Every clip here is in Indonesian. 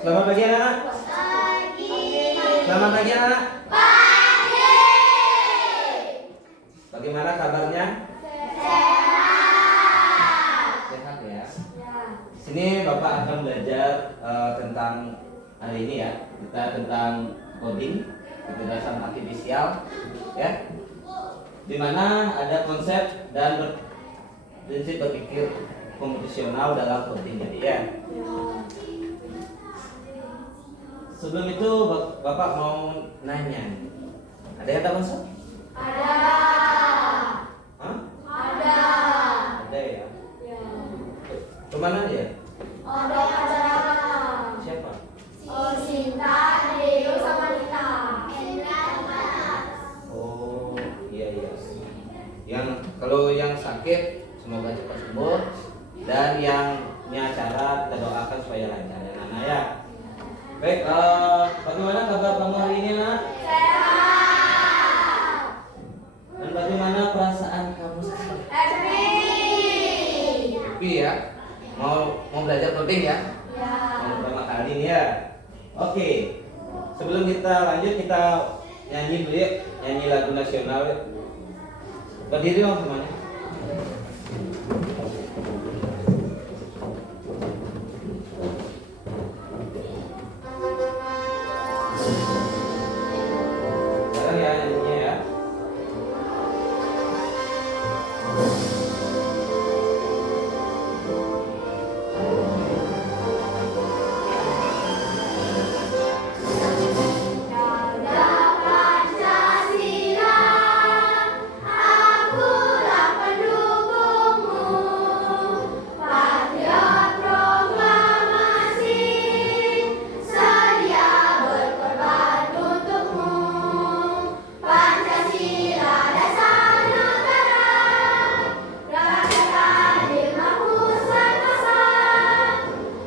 Selamat pagi anak. Selamat pagi anak. Bagaimana kabarnya? Sehat ya. Sini Bapak akan belajar tentang hari ini ya. Kita tentang coding, kecerdasan artifisial ya. Di mana ada konsep dan prinsip berpikir komputasional dalam coding jadi ya. Sebelum itu Bapak mau nanya. Ada yang tak masuk? Ada. Hah? Ada. Ada ya. Kemana dia? Ada acara. Siapa? Sinta, Deo, sama Nita. Oh iya. Yang kalau yang sakit semoga cepat sembuh dan yang punya acara kita doakan supaya lancar ya Nana ya. Baik, bagaimana kabar kamu hari ini Nak? Sehat. Dan bagaimana perasaan kamu sekarang? Happy. Happy ya? Mau belajar coding ya? Ya. Yang pertama kali ini ya. Oke. Sebelum kita lanjut kita nyanyi dulu ya, nyanyi lagu nasional ya. Berdiri dong semuanya. Sekarang ya nyanyinya ya. Dada Pancasila, akulah pendukungmu. Patriot proklamasi, sedia berkorban untukmu. Pancasila dasar negara, rakyat adil makmur sentosa,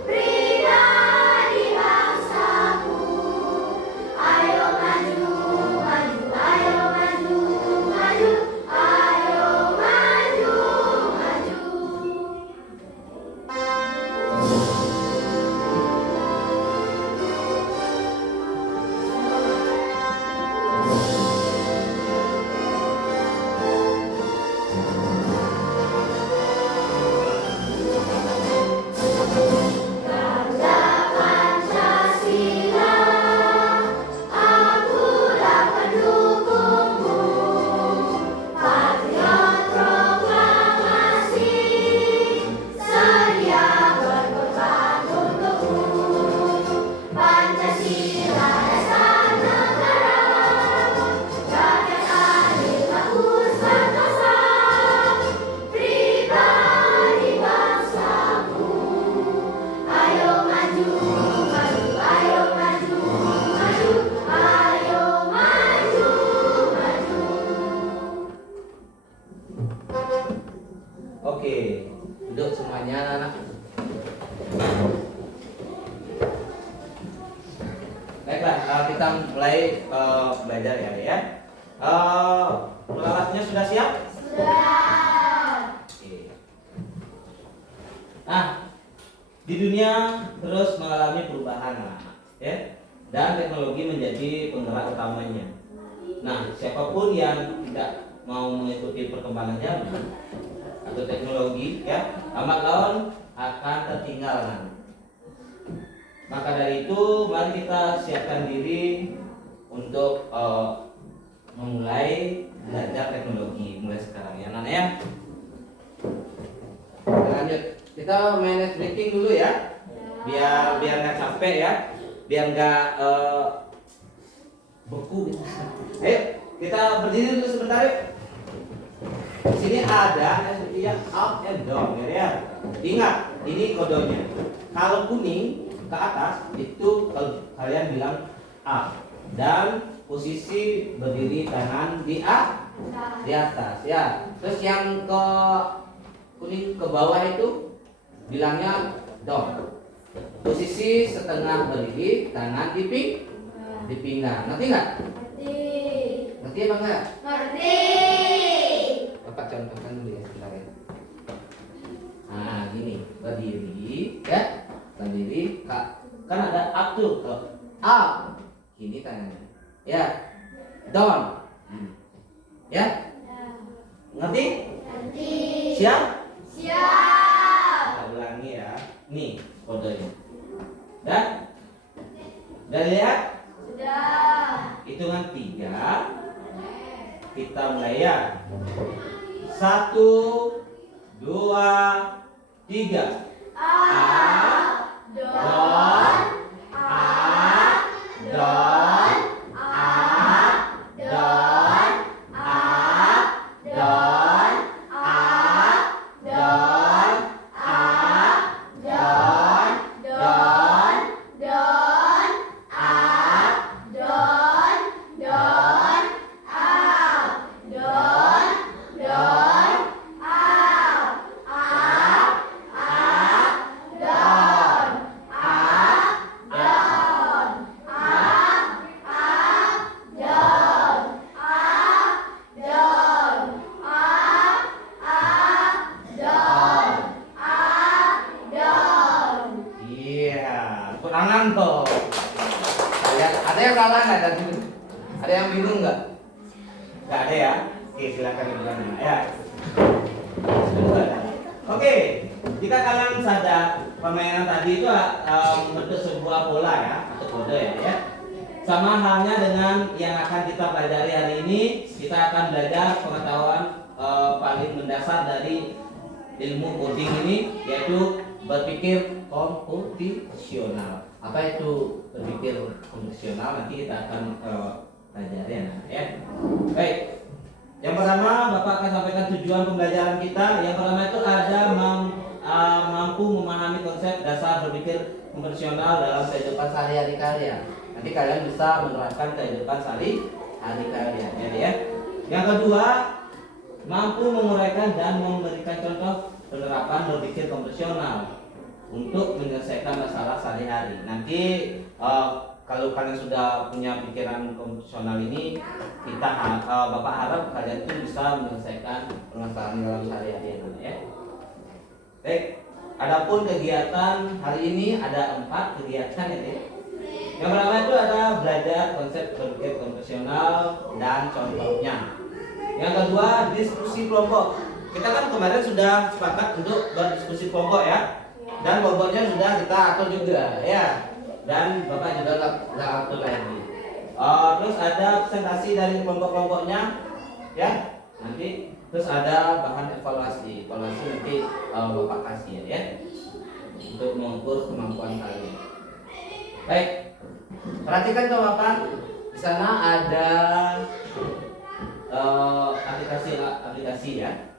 pribadi bangsaku. Ayo maju, maju, ayo maju, maju, ayo maju, maju. Dada Pancasila, akulah pendukungmu. Patriot proklamasi, sedia berkorban untukmu. Pancasila dasar negara, rakyat adil makmur sentosa, pribadi bangsaku. Ayo maju, maju, ayo maju, maju, ayo maju, maju. Oke, duduk semuanya anak-anak. Baiklah, kita mulai belajar ya. Alatnya sudah siap? Sudah. Oke. Nah, di dunia terus mengalami perubahan anak-anak, ya, dan teknologi menjadi penggerak utamanya. Nah, siapapun yang tidak mau mengikuti perkembangan zaman atau teknologi, ya, lambat laun akan tertinggal nanti. Maka dari itu, mari kita siapkan diri untuk memulai belajar teknologi mulai sekarang ya, Nana ya. Kita lanjut. Kita manage breaking dulu ya, biar nggak capek ya, biar nggak beku gitu. Ayo kita berdiri dulu sebentar yuk. Di sini ada yang up and down ya. Ingat ini kodenya. Kalau kuning ke atas itu kalian bilang up, dan posisi berdiri tangan di atas ya. Terus yang ke kuning ke bawah itu bilangnya down. Posisi setengah berdiri, tangan di pinggang. Ngerti nggak? Ngerti apa enggak? Ngerti. Bapak contohkan dulu ya sebentar ya. Nah gini, berdiri ya, berdiri kan ada up up tuh. Up. Gini tangannya. Ya. Down. Ya. Ngerti? Nanti. Siap? Siap. Kita ulangi ya. Nih kodenya. Udah lihat? Sudah. Hitungan 3. Kita mulai ya. 1, 2, 3. Tangan toh. Ada yang salah nggak tadi? Ada yang bingung nggak? Nggak ada ya? Oke, silakan diulangi ya. Oke, jika kalian sadar permainan tadi itu membentuk sebuah pola ya atau kode ya. Sama halnya dengan yang akan kita pelajari hari ini, kita akan belajar pengetahuan paling mendasar dari ilmu coding ini, yaitu berpikir komputasional. Apa itu berpikir komputasional? Nanti kita akan pelajari ya. Baik. Yang pertama, Bapak akan sampaikan tujuan pembelajaran kita. Yang pertama itu ada mampu memahami konsep dasar berpikir komputasional dalam kehidupan sehari-hari kalian. Nanti kalian bisa menerapkan kehidupan sehari-hari kalian ya. Yang kedua, mampu menguraikan dan memberikan contoh penerapan berpikir komputasional untuk menyelesaikan masalah sehari-hari. Nanti kalau kalian sudah punya pikiran komputasional ini, Bapak harap kalian itu bisa menyelesaikan permasalahan dalam sehari-hari ya. Baik, adapun kegiatan hari ini ada 4 kegiatan ya. Yang pertama itu ada belajar konsep berpikir komputasional dan contohnya. Yang kedua, diskusi kelompok. Kita kan kemarin sudah sepakat untuk berdiskusi kelompok ya. Dan kelompoknya sudah kita atur juga ya. Dan Bapak juga nggak atur lagi. Terus ada presentasi dari kelompok-kelompoknya ya. Nanti terus ada bahan evaluasi. Evaluasi nanti Bapak kasih ya. Untuk mengukur kemampuan kalian. Baik. Perhatikan kawan-kawan, di sana ada aplikasi ya.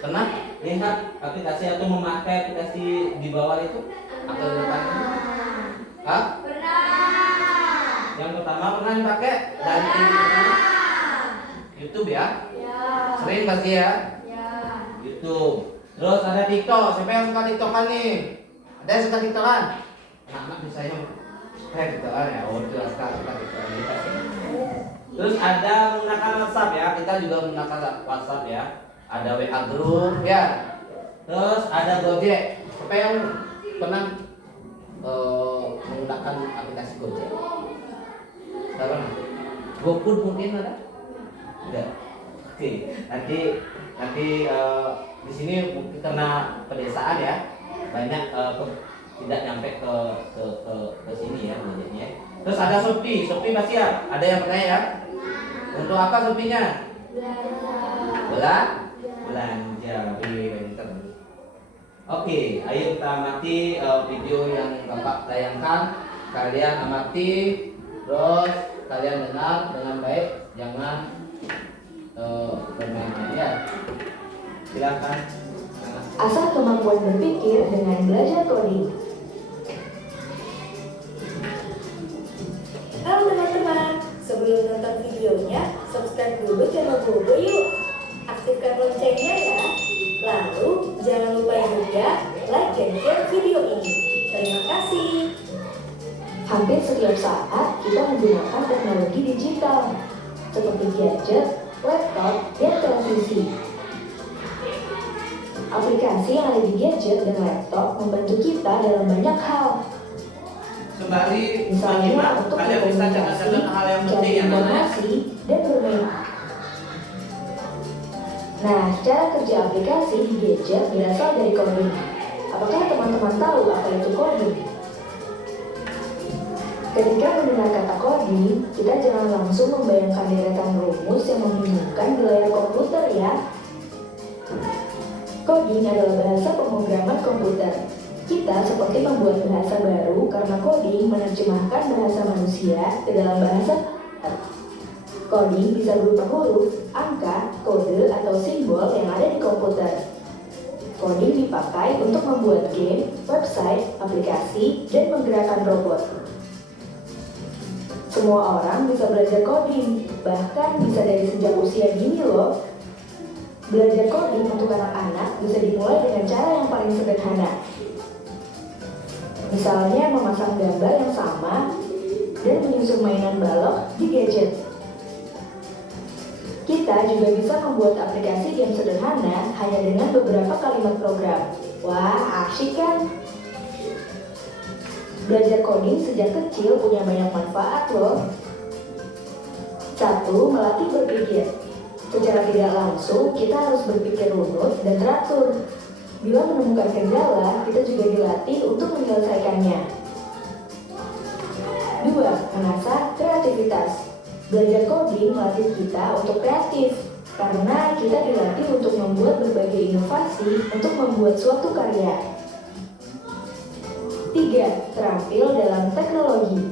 Pernah lihat aplikasi atau memakai aplikasi di bawah itu atau di depan itu? Hah? Pernah. Yang pertama pernah dipakai dari YouTube ya? Ya. Sering pasti ya? Ya. YouTube. Terus ada TikTok. Siapa yang suka TikTokan nih? Ada yang suka TikTokan? Anak-anak bisa yang suka TikTokan ya? Oh, jelas sekali suka TikTokan. Terus ada menggunakan WhatsApp ya? Kita juga menggunakan WhatsApp ya. Ada WA group ya. Terus ada Gojek. Siapa yang pernah menggunakan aplikasi Gojek? Siapa? GoFood mungkin ada? Enggak. Oke, nanti di sini mungkin karena pedesaan ya, banyak tidak nyampe ke sini ya Gojeknya. Terus ada Shopee pasti ya. Ada yang pernah ya? Untuk apa Shopee-nya? Belanja. Pinter. Oke, ayo kita amati video yang Bapak tayangkan. Kalian amati, terus kalian dengar dengan baik, jangan bermain ya. Silakan. Asah kemampuan berpikir dengan belajar coding. Halo teman-teman, sebelum nonton videonya, subscribe dulu channel Bobo yuk. Aktifkan loncengnya ya. Lalu, jangan lupa juga like dan share video ini. Terima kasih. Hampir setiap saat kita menggunakan teknologi digital, seperti gadget, laptop, dan televisi. Aplikasi yang ada di gadget dan laptop membantu kita dalam banyak hal. sembari Misalnya menyimak untuk kalian bisa berkomunikasi, catat hal yang mencari penting ya Nana ya. informasi, dan bermain. Nah, cara kerja aplikasi di gadget berasal dari coding. Apakah teman-teman tahu apa itu coding? Ketika mendengar kata coding, kita jangan langsung membayangkan deretan rumus yang membingungkan di layar komputer ya. Coding adalah bahasa pemrograman komputer. Kita seperti membuat bahasa baru karena coding menerjemahkan bahasa manusia ke dalam bahasa komputer. Coding bisa berupa huruf, angka, kode, atau simbol yang ada di komputer. Coding dipakai untuk membuat game, website, aplikasi, dan menggerakkan robot. Semua orang bisa belajar coding, bahkan bisa dari sejak usia dini loh. Belajar coding untuk anak-anak bisa dimulai dengan cara yang paling sederhana. Misalnya memasang gambar yang sama dan menyusun mainan balok di gadget. Kita juga bisa membuat aplikasi game sederhana hanya dengan beberapa kalimat program. Wah, asyik kan? Belajar coding sejak kecil punya banyak manfaat loh. 1. Melatih berpikir. Secara tidak langsung, kita harus berpikir runut dan teratur. Bila menemukan kendala, kita juga dilatih untuk menyelesaikannya. 2. Mengasah kreativitas. Belajar coding melatih kita untuk kreatif, karena kita dilatih untuk membuat berbagai inovasi untuk membuat suatu karya. 3. Terampil dalam teknologi.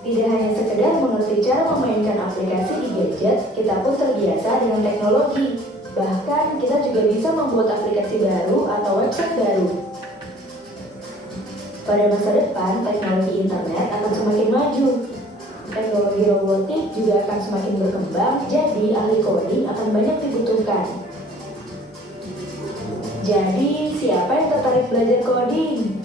Tidak hanya sekedar mengerti cara memainkan aplikasi di gadget, kita pun terbiasa dengan teknologi. Bahkan kita juga bisa membuat aplikasi baru atau website baru. Pada masa depan, teknologi internet akan semakin maju. Teknologi robotik juga akan semakin berkembang, jadi ahli coding akan banyak dibutuhkan. Jadi, siapa yang tertarik belajar coding?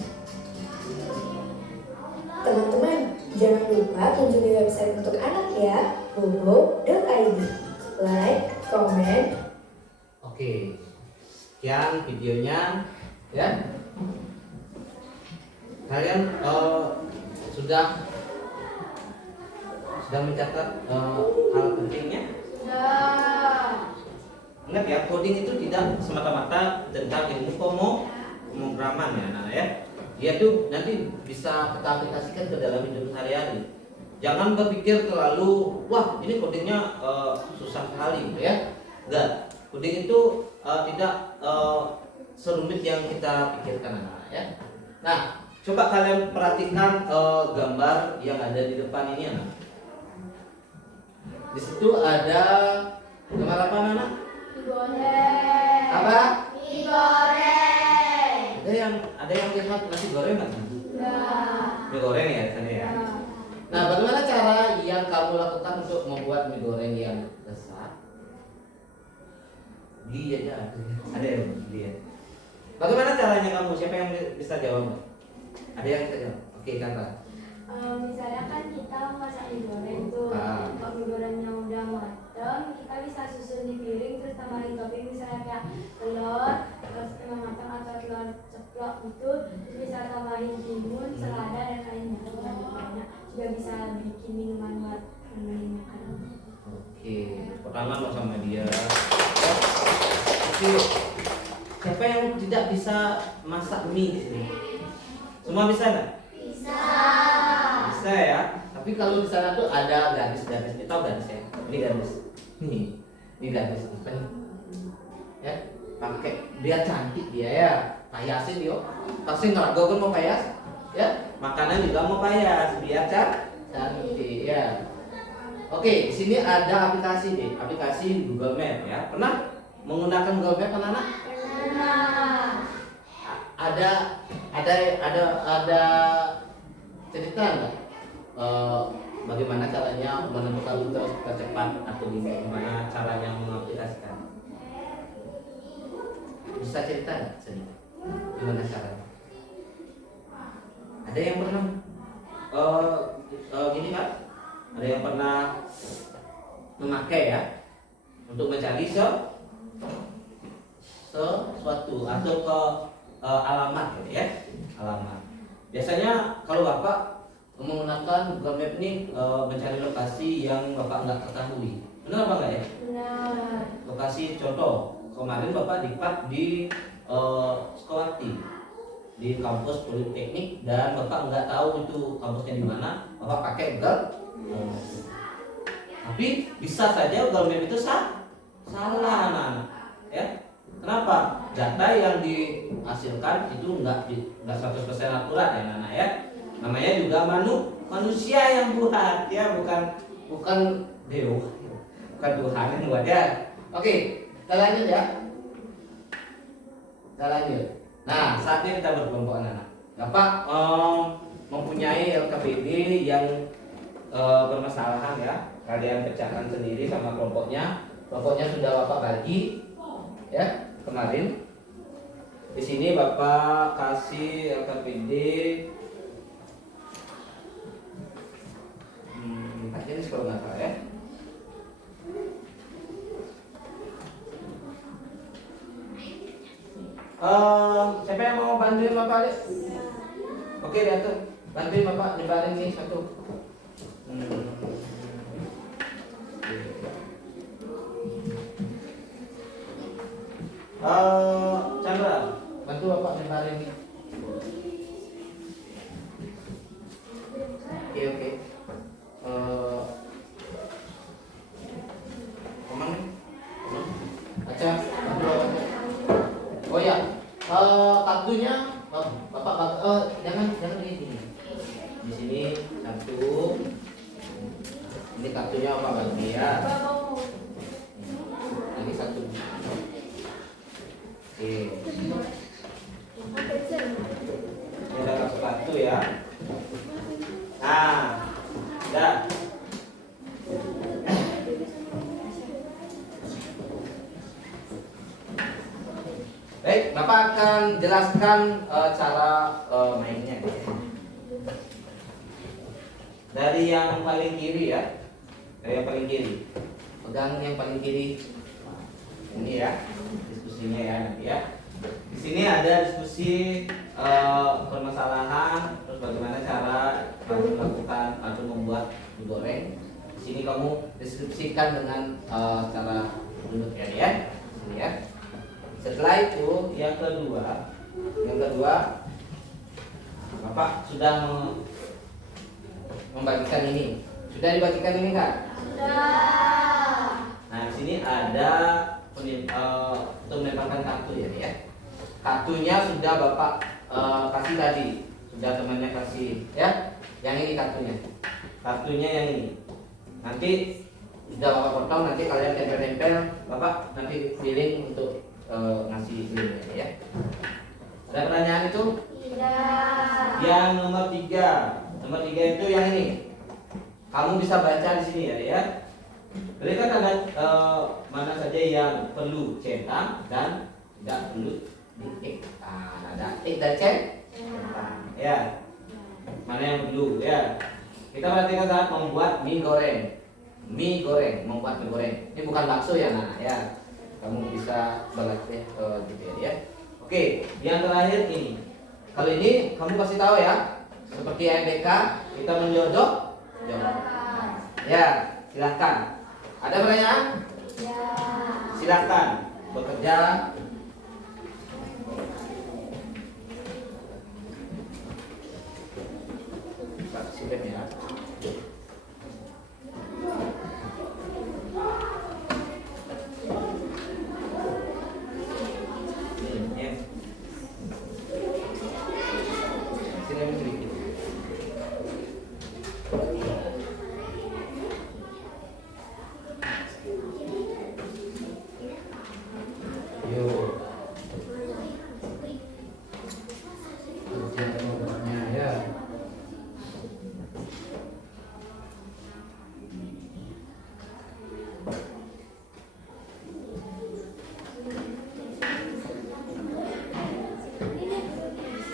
Teman-teman, jangan lupa kunjungi website untuk anak ya, bobo.id. Like, comment. Oke, sekian videonya ya. Kalian sudah mencatat hal pentingnya. Sudah. Ingat ya, coding itu tidak semata-mata tentang ilmu pemrograman ya, Nana ya. Dia tuh nanti bisa kita aplikasikan ke dalam hidup sehari-hari. Jangan berpikir terlalu, wah ini codingnya susah sekali gitu ya. Enggak, coding itu tidak serumit yang kita pikirkan anak ya. Nah, coba kalian perhatikan gambar yang ada di depan ini anak. Di situ ada gambar apa anak? Digoreng. Apa? Digoreng. Ada yang lihat nasi goreng nggak? Sudah. Mie goreng ya di sana ya. Nah, bagaimana cara yang kamu lakukan untuk membuat mie goreng yang besar? Beli aja, ada yang beli ya. Bagaimana caranya kamu? Siapa yang bisa jawab? Ada yang bisa jawab? Oke, Kanta. Misalnya kan kita masak mie goreng tuh, kalau mie gorengnya udah mateng, kita bisa susun di piring terus tambahin topping misalnya kayak telur, terus setengah matang atau telur ceplok gitu, terus bisa tambahin timun, selada dan lainnya. Banyak juga bisa bikin minuman buat nemenin makan. Oke, pertama dong sama dia. Oke, siapa yang tidak bisa masak mie di sini? Semua bisa nggak? Bisa. Bisa ya. Tapi kalau di sana tuh ada garis-garis. Kita tahu garis ya? Ini garis. Ini garis. Apa nih? Ya, pakai biar cantik dia ya. Payasin dia. Pasti ngeragokan mau payas. Ya, makanan juga mau payas biar cantik ya. Oke, di sini ada aplikasi nih, aplikasi Google Map ya. Pernah menggunakan Google Map anak-anak? Pernah. Ada cerita nggak bagaimana caranya menentukan rute tercepat atau bagaimana caranya mengaplikasikan? Bisa cerita nggak? Gimana caranya? Ada yang pernah gini kan? Ada yang pernah memakai ya untuk mencari sesuatu atau ke alamat gitu ya, alamat. Biasanya kalau bapak menggunakan Google Map ini mencari lokasi yang Bapak nggak ketahui. Benar apa enggak ya? Benar. Lokasi contoh, kemarin Bapak diklat di Sekolahti, di kampus Politeknik, dan Bapak nggak tahu itu kampusnya di mana, Bapak pakai Google. Tapi bisa saja Google Map itu salah anak-anak, ya. Kenapa? Data yang dihasilkan itu nggak 100% akurat ya anak-anak ya. Namanya juga manusia yang buat ya, bukan dewa, bukan Tuhan yang buat ya. Oke, kita lanjut ya. Kita lanjut. Nah, saat ini kita berkelompok anak-anak. Bapak mempunyai LKPD yang bermasalahan ya. Kalian pecahkan sendiri sama kelompoknya. Kelompoknya sudah Bapak bagi ya kemarin. Di sini Bapak kasih LKPD 4 jenis kalau nggak salah ya. Siapa yang mau bantuin Bapak deh? Oke, diatur. Bantuin Bapak nyebarin nih satu. Chandra, bantu Bapak nyebarin nih. Oke. Kemana? Baca, bantu Bapak. Oh ya, kartunya Bapak jangan di sini. Di sini satu. Ini kartunya Bapak bagi ya. Lagi satu. Oke. Ini ada kartu ya. Nah, udah. Baik, Bapak akan jelaskan cara mainnya. Dari yang paling kiri ya. Dari yang paling kiri. Pegang yang paling kiri. Ini ya, diskusinya ya nanti ya. Di sini ada diskusi permasalahan, terus bagaimana cara kamu melakukan atau membuat mie goreng. Di sini kamu deskripsikan dengan cara duduk ya. Ini ya. Setelah itu yang kedua Bapak sudah membagikan ini. Sudah dibagikan ini kan? Sudah. Nah, di sini ada untuk menempelkan kartu ya. Kartunya sudah Bapak kasih tadi, sudah temannya kasih ya. Yang ini kartunya. Kartunya yang ini. Nanti sudah Bapak potong, nanti kalian tempel-tempel, Bapak nanti feeling untuk ngasih linknya ya. Ada pertanyaan itu? Tidak. Yang nomor 3. Nomor 3 itu yang ini. Kamu bisa baca di sini ya. Berikan tanda mana saja yang perlu cetak dan tidak perlu ditik. Nah, ada tik dan centang ya. Mana yang perlu ya. Kita perhatikan saat membuat mie goreng. Membuat mie goreng. Ini bukan bakso ya, nah ya. Kamu bisa berlatih gitu ya. Oke, yang terakhir ini. Kalau ini kamu kasih tahu ya. Seperti IBK, kita menjodoh. Ya, silahkan. Ada pertanyaan? Ya. Silahkan bekerja. Sudah ya.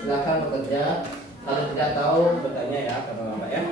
Silakan bekerja. Kalau tidak tahu bertanya ya sama Bapak ya.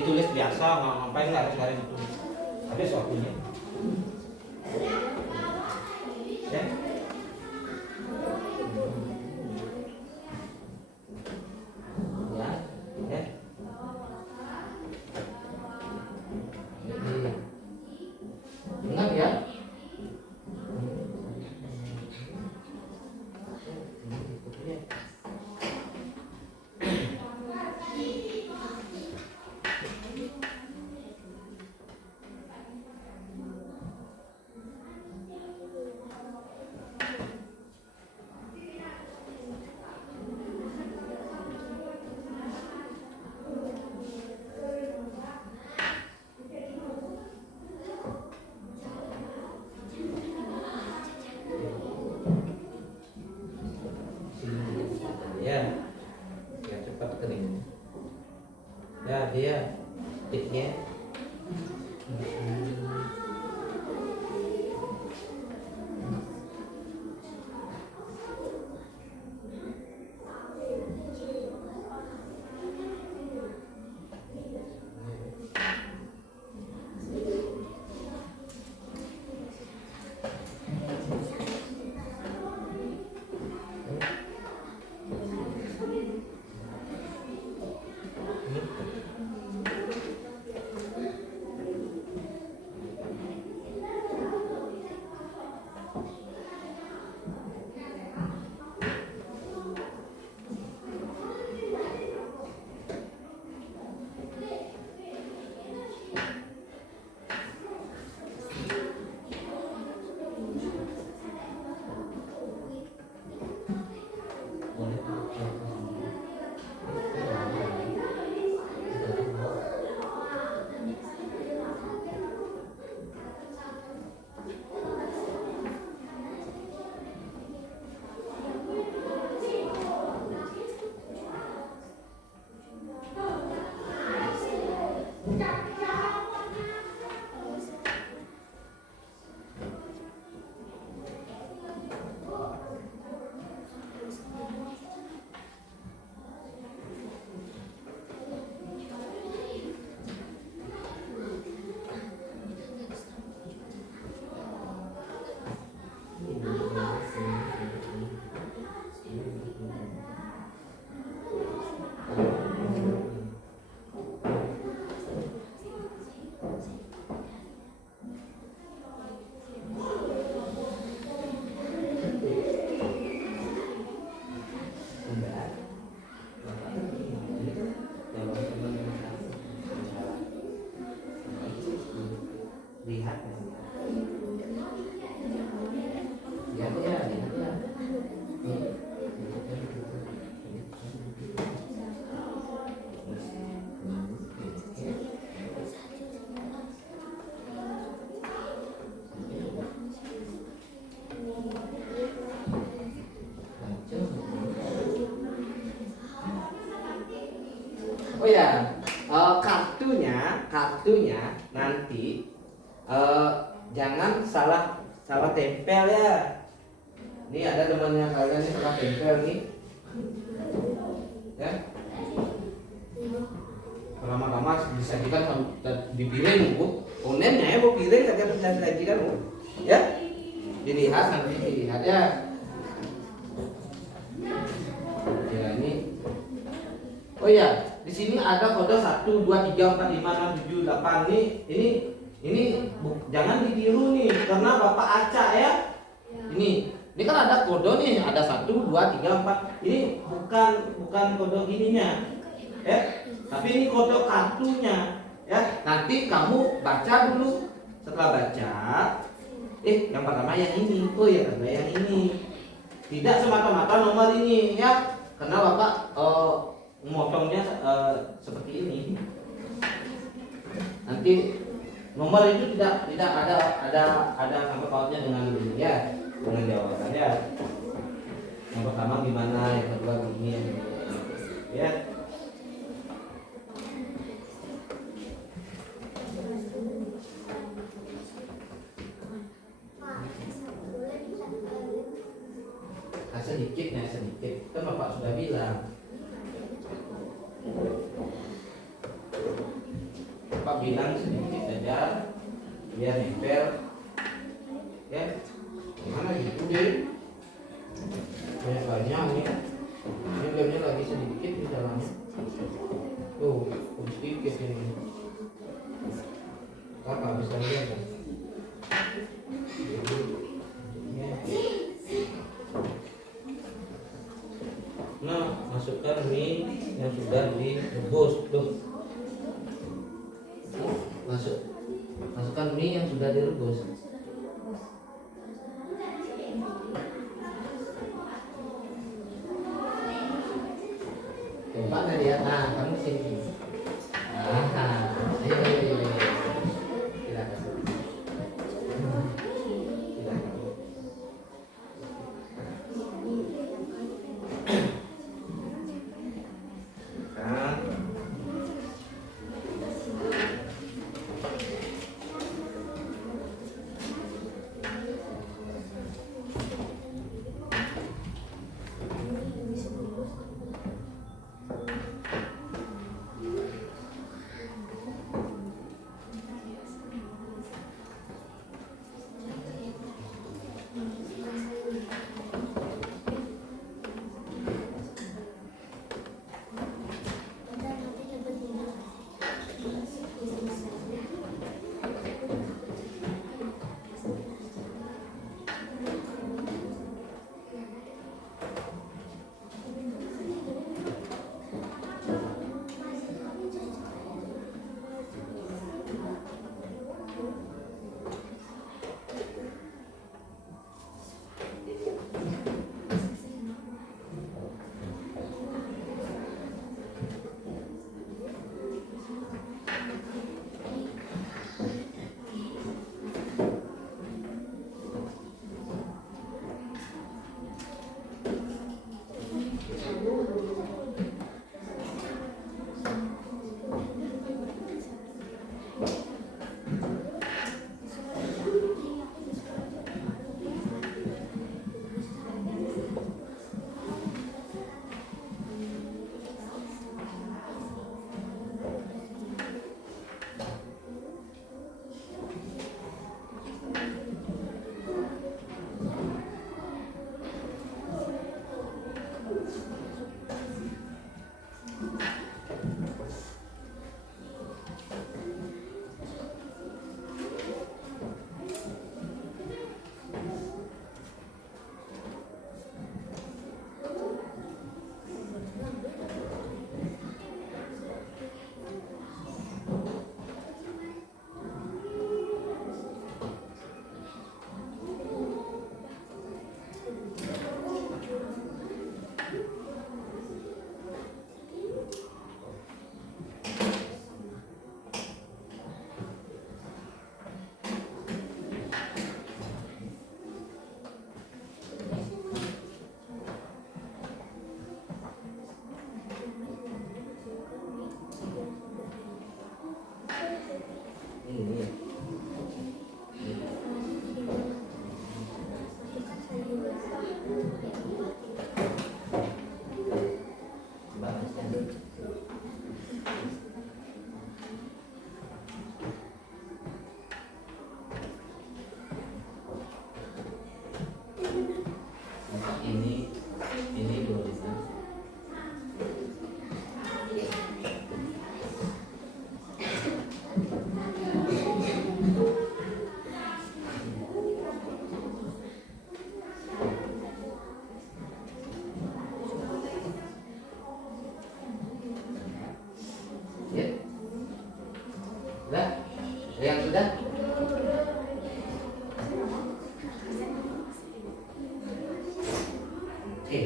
ditulis biasa, ngapain garis-garis ditulis. Habis waktunya. Ya. Ya, ya. Jadi, ingat ya. Ya, ya cepat kering. Ya dia tipnya. Lihat ya, lihat ya. Oh ya, kartunya nanti jangan salah tempel ya. Ini ada temannya kalian nih salah tempel nih, ya. Lama-lama disajikan di piring, bu. Onennya ya, bu, piring saja disajikan, bu. Ya, dilihat nanti dilihat ya. Ya ini. Oh ya, di sini ada kode 1, 2, 3, 4, 5, 6, 7, 8 nih. Ini jangan ditiru nih karena Bapak acak ya. Ini kan ada kode nih, ada 1, 2, 3, 4. Ini bukan kode gininya. Ya. Tapi ini kode kartunya. Ya, nanti kamu baca dulu. Setelah baca, yang pertama yang ini. Oh ya, kedua yang ini. Tidak semata-mata nomor ini ya. Karena Bapak motongnya seperti ini. Nanti nomor itu tidak ada sangkut pautnya dengan ini ya, dengan jawabannya. Yang pertama gimana, yang kedua gini, ya. Sedikit kan Bapak sudah bilang. Pak bilang sedikit saja biar nempel ya. Gimana gitu deh, banyak nih. Ini lemnya lagi sedikit di dalamnya. Tuh, sedikit ini. Kakak bisa lihat kan? Nah, masukkan mie yang sudah direbus tuh. Masukkan mie yang sudah direbus. Coba Nadia, nah kamu sini. Ayo. Silakan.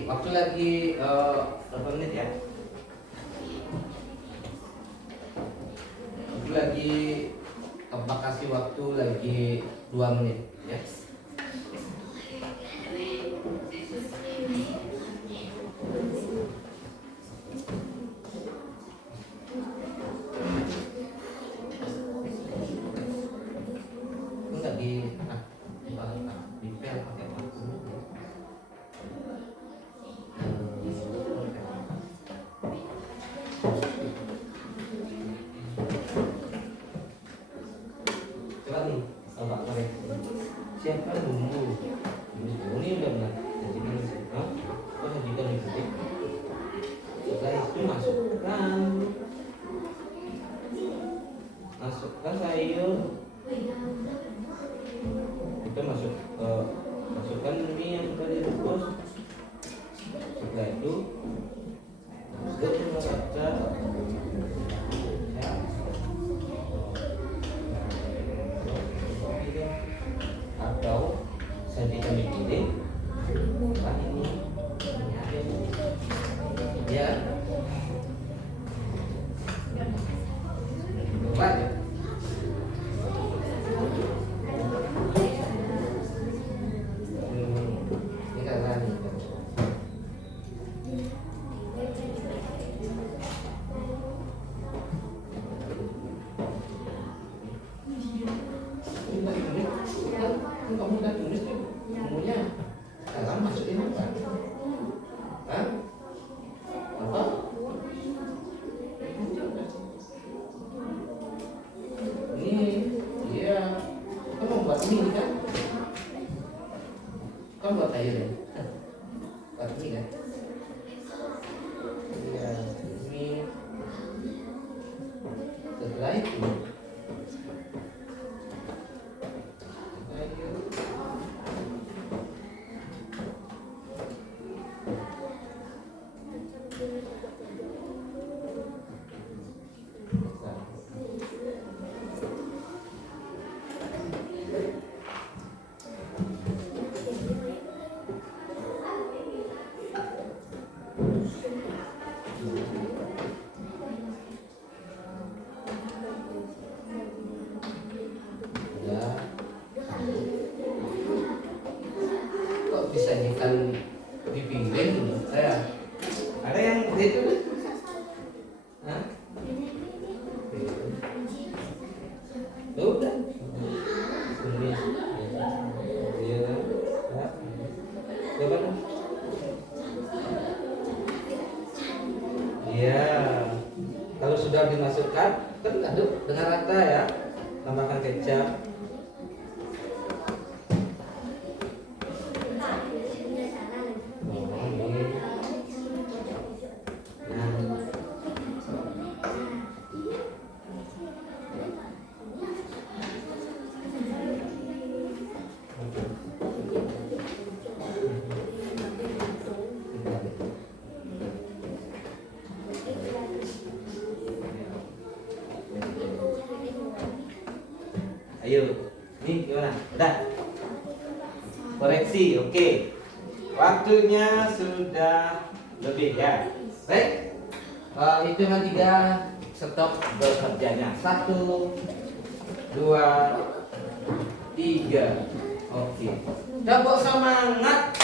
Waktu lagi berapa menit ya? Waktu lagi Bapak kasih waktu lagi 2 menit ya. Enggak di di pel pakai waktu. Setelah itu kok bisa ikan di piring saya ada yang itu Hah? Ya udah iya kan coba dong iya kalau sudah dimasukkan kan aduk dengan rata ya tambahkan kecap. Ayo, nih gimana? Udah? Koreksi, oke. Waktunya sudah lebih ya. Baik. Hitungan 3 stop bekerjanya. 1, 2, 3. Oke. Tepuk semangat.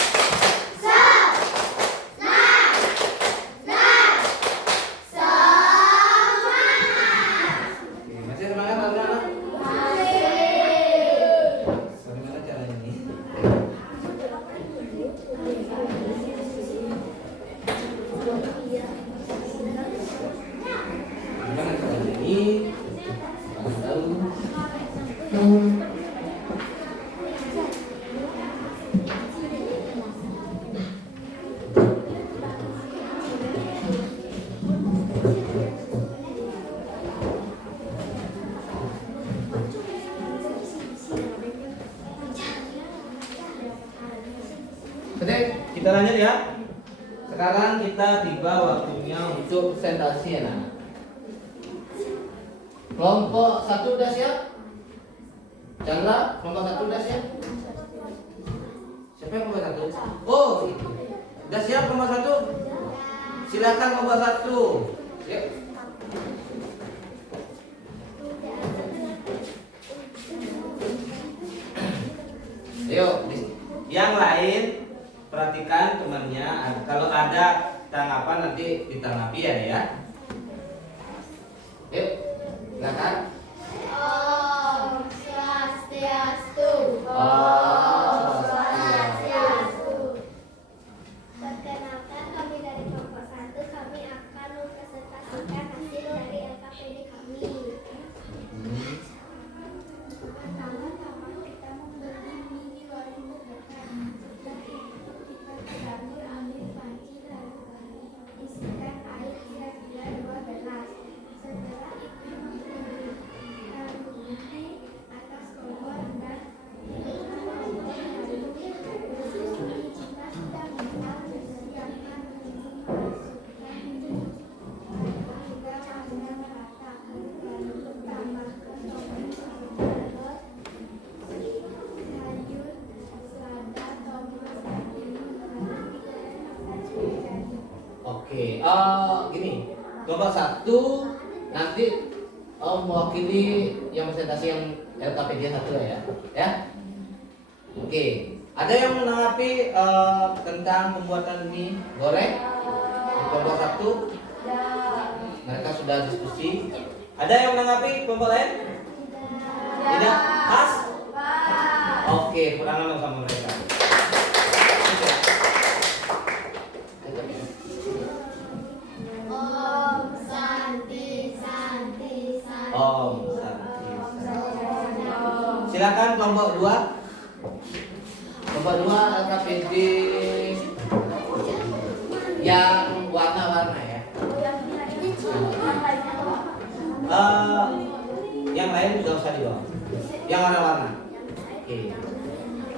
Oke, kita lanjut ya. Sekarang kita tiba waktunya untuk presentasi ya. Kelompok 1 udah siap? Chandra, kelompok 1 udah siap? Siapa yang kelompok 1? Oh, udah siap kelompok 1? Silakan kelompok 1. Yuk. Yuk, yang lain perhatikan temannya. Kalau ada tanggapan nanti ditanggapi ya. Yuk, silakan. Om Swastiastu. Om Swastiastu. Perkenalkan, kami dari kelompok 1, kami akan mempresentasikan hasil dari LKPD kami. Pertama-tama kita membeli mini warung terdekat. Setelah itu kita campur ambil panci lalu isikan air kira-kira 2 gelas. Setelah itu membeli taruhi atas kompor dan kita sudah mengenal siapkan minum masukkan minum hingga panggang rata lalu tambahkan topping telur, sayur, selada, tomat, dan minum lalu digoreng sampai jadi. Oke, gini. Kelompok 1 nanti mewakili yang presentasi yang LKPD 1 ya. Ya. Oke. Ada yang menanggapi tentang pembuatan mie goreng? Kelompok 1 mereka sudah diskusi. Ada yang menanggapi kelompok lain? Tidak. Khas? Oke, kurang dong sama mereka. Om Santi Santi Santi. Om Santi. Silakan kelompok 2. Kelompok 2 LKPD yang warna-warna ya. Yang lain nggak usah dibawa. Yang warna-warna. Oke.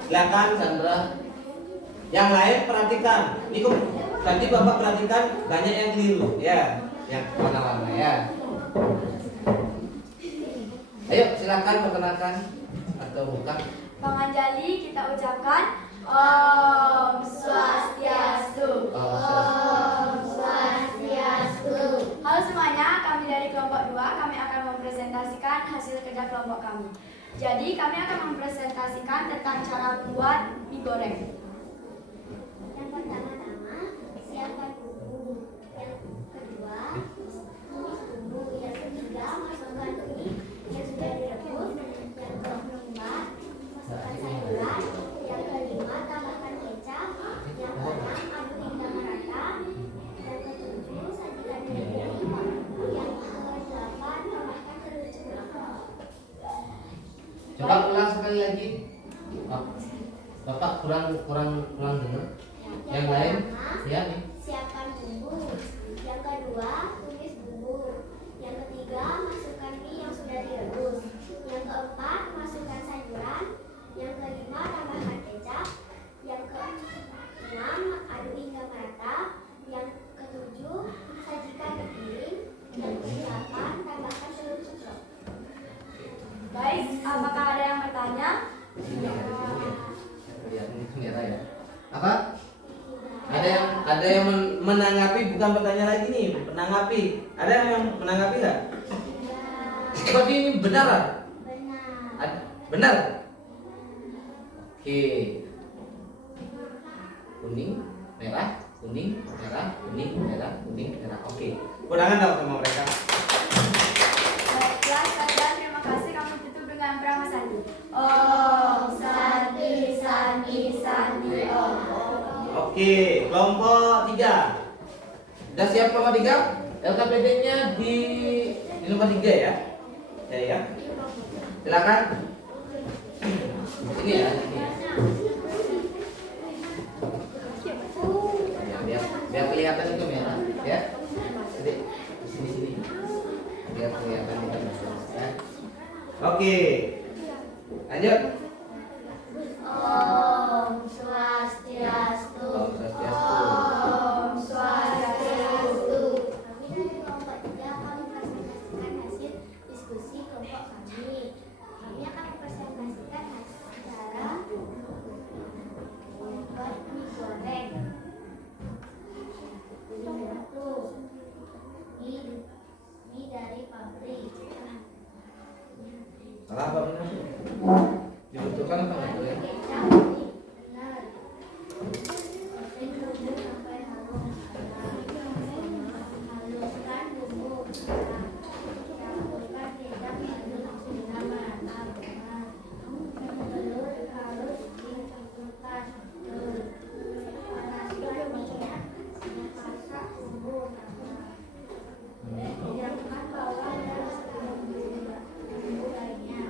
Silakan Sandra. Yang lain perhatikan. Ini kok tadi Bapak perhatikan banyak yang keliru ya. Yang warna-warna ya. Ayo silakan perkenalkan atau buka. Bang Anjali, kita ucapkan Om Swastiastu. Om Swastiastu. Halo semuanya, kami dari kelompok 2, kami akan mempresentasikan hasil kerja kelompok kami. Jadi kami akan mempresentasikan tentang cara membuat mie goreng. Yang pertama-tama, siapkan bumbu. Yang kedua, tumis bumbu. Yang ketiga, masukkan mie yang sudah direbus. Yang keempat, masukkan sayuran. Yang kelima, tambahkan kecap. Yang keenam, aduk hingga merata. Yang ketujuh, sajikan dengan piring. Yang kedelapan, tambahkan telur ceplok. Coba ulang sekali lagi. Oh, Bapak kurang dengar. Yang lain? Ya nih. Siapkan bumbu. Yang kedua, tumis bumbu. Yang ketiga, masukkan mie yang sudah direbus. Yang keempat, masukkan sayuran. Yang kelima, tambahkan kecap. Yang keenam, aduk hingga merata. Yang ketujuh, sajikan di piring. Yang kedelapan, tambahkan telur ceplok. Baik, apakah ada yang bertanya? Lihat ini kamera ya. Apa? Ada yang menanggapi, bukan bertanya lagi nih, menanggapi. Ada yang menanggapi nggak? Seperti ini benar? Benar. Benar. Oke. Kuning, merah, kuning, merah, kuning, merah, kuning, merah. Oke. Kurangan dong sama mereka. Baiklah, sekalian terima kasih. Kami tutup dengan Brahma Sandi. Om Santi Santi Santi Om. Oke, kelompok 3. Sudah siap kelompok 3? LKPD-nya di nomor 3 ya. Ya. Silakan. Ini ya. Biar kelihatan itu merah, ya. Sini. Biar kelihatan itu. Ya. Oke. Lanjut. Om Swastiastu. Om Swastiastu. Om Swastiastu. Kami dari kelompok 3 akan mempresentasikan hasil diskusi kelompok kami. Kami akan mempresentasikan cara membuat mie goreng. Satu, mie dari pabrik. Salah apa benar? Dibutuhkan apa enggak boleh? Kecap, benar. Goreng bumbu sampai halus. Haluskan bumbu. Campurkan kecap halus hingga merata. Telur harus dicampurkan. Panaskan minyak. Masak bumbu. Diamkan bawang dan bumbu lainnya.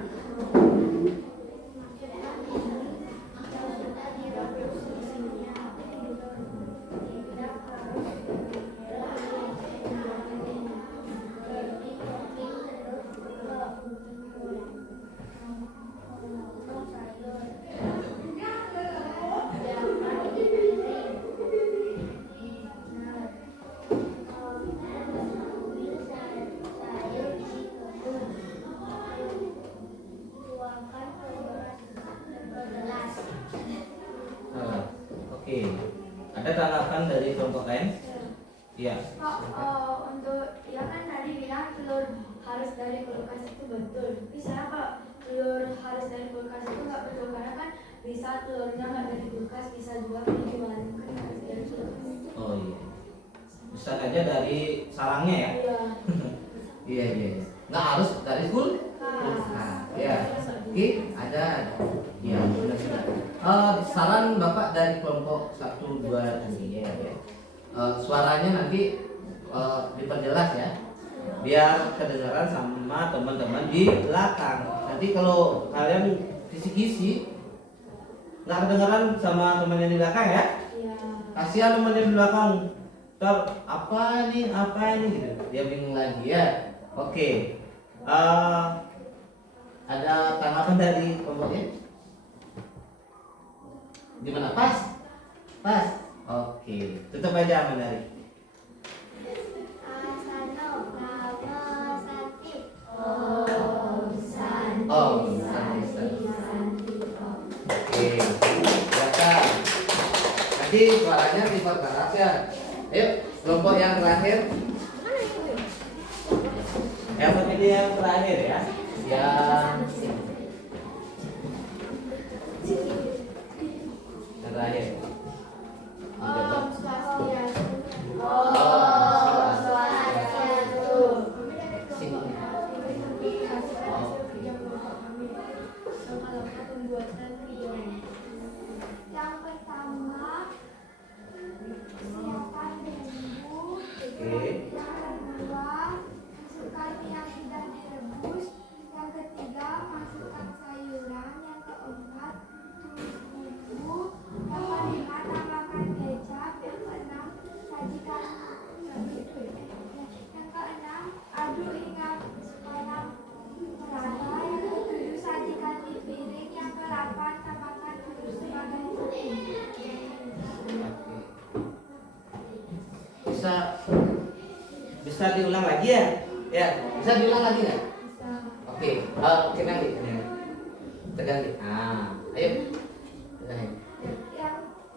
Oke. Ada tanggapan dari kelompok lain? Iya. Pak, untuk ya kan tadi bilang telur harus dari kulkas itu betul. Tapi saya Pak, telur harus dari kulkas itu nggak betul karena kan bisa telurnya nggak dari kulkas, bisa juga dijual kan harus dari kulkas. Oh iya. Bisa aja dari sarangnya ya? Iya. Iya. Nggak harus dari kulkas. Nah, ya. Oke, ada. Ya, benar. Saran Bapak dari kelompok 1, 2 ini ya. Suaranya nanti diperjelas ya. Biar kedengaran sama teman-teman di belakang. Nanti kalau kalian kisi-kisi nggak kedengaran sama teman yang di belakang ya. Iya. Kasihan teman yang di belakang. Apa ini gitu. Dia bingung lagi ya. Oke. Ada tanggapan dari kelompoknya? Gimana? Pas? Pas? Oke, tutup aja Mandari. Asano Namo Santi. Santi. Oke, silakan. Nanti suaranya diperkeras ya. Ayo, kelompok yang terakhir. Yang ini yang terakhir ya. Yang terakhir. Om Swastiastu. Pembuatan videonya. Yang pertama, siapkan bumbu. Yang kedua, masukkan yang sudah direbus. Yang ketiga, masukkan sayuran. Yang keempat, tumis bumbu. Yang kelima, tambahkan kecap. Yang keenam, sajikan. Yang keenam, aduk hingga merata. Yang ketujuh, sajikan di piring. Yang ke-8, tambahkan telur sebagai topping. Bisa diulang lagi ya? Ya, bisa diulang lagi nggak? Bisa. Oke, kita ganti. Kita ganti. Ayo.